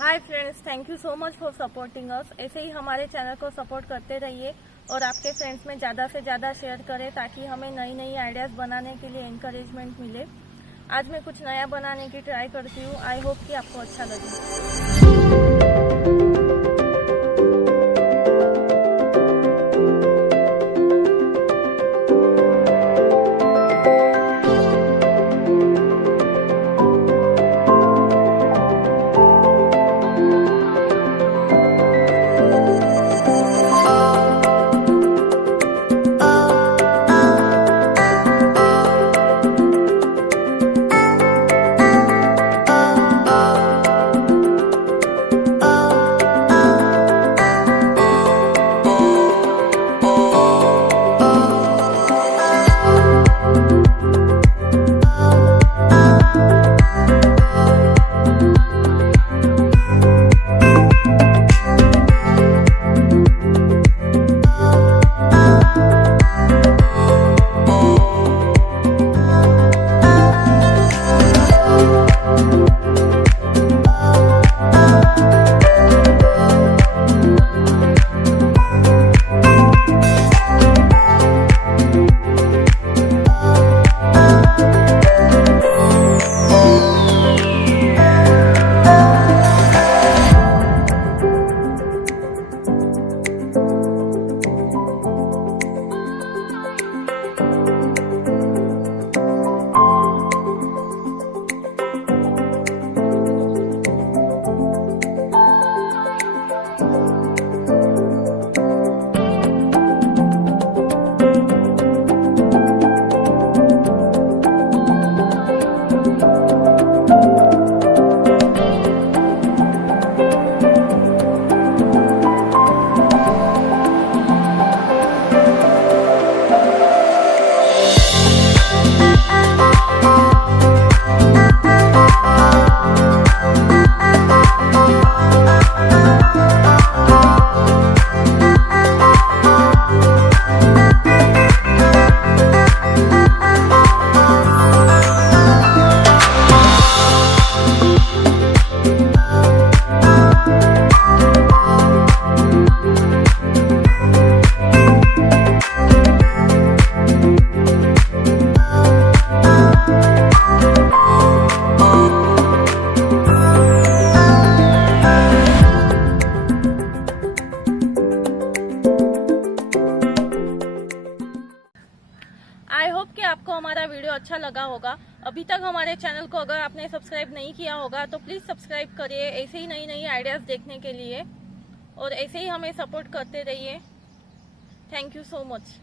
Hi friends, thank you so much for supporting us. ऐसे ही हमारे channel को support करते रहिए और आपके फ्रेंड्स में ज़्यादा से ज़्यादा शेयर करें ताकि हमें नई नई आइडियाज़ बनाने के लिए इंकरेजमेंट मिले। आज मैं कुछ नया बनाने की ट्राई करती हूँ। आई होप कि आपको अच्छा लगे। आई होप कि आपको हमारा वीडियो अच्छा लगा होगा। अभी तक हमारे चैनल को अगर आपने सब्सक्राइब नहीं किया होगा तो प्लीज़ सब्सक्राइब करिए ऐसे ही नई नई आइडियाज़ देखने के लिए, और ऐसे ही हमें सपोर्ट करते रहिए। Thank you so much.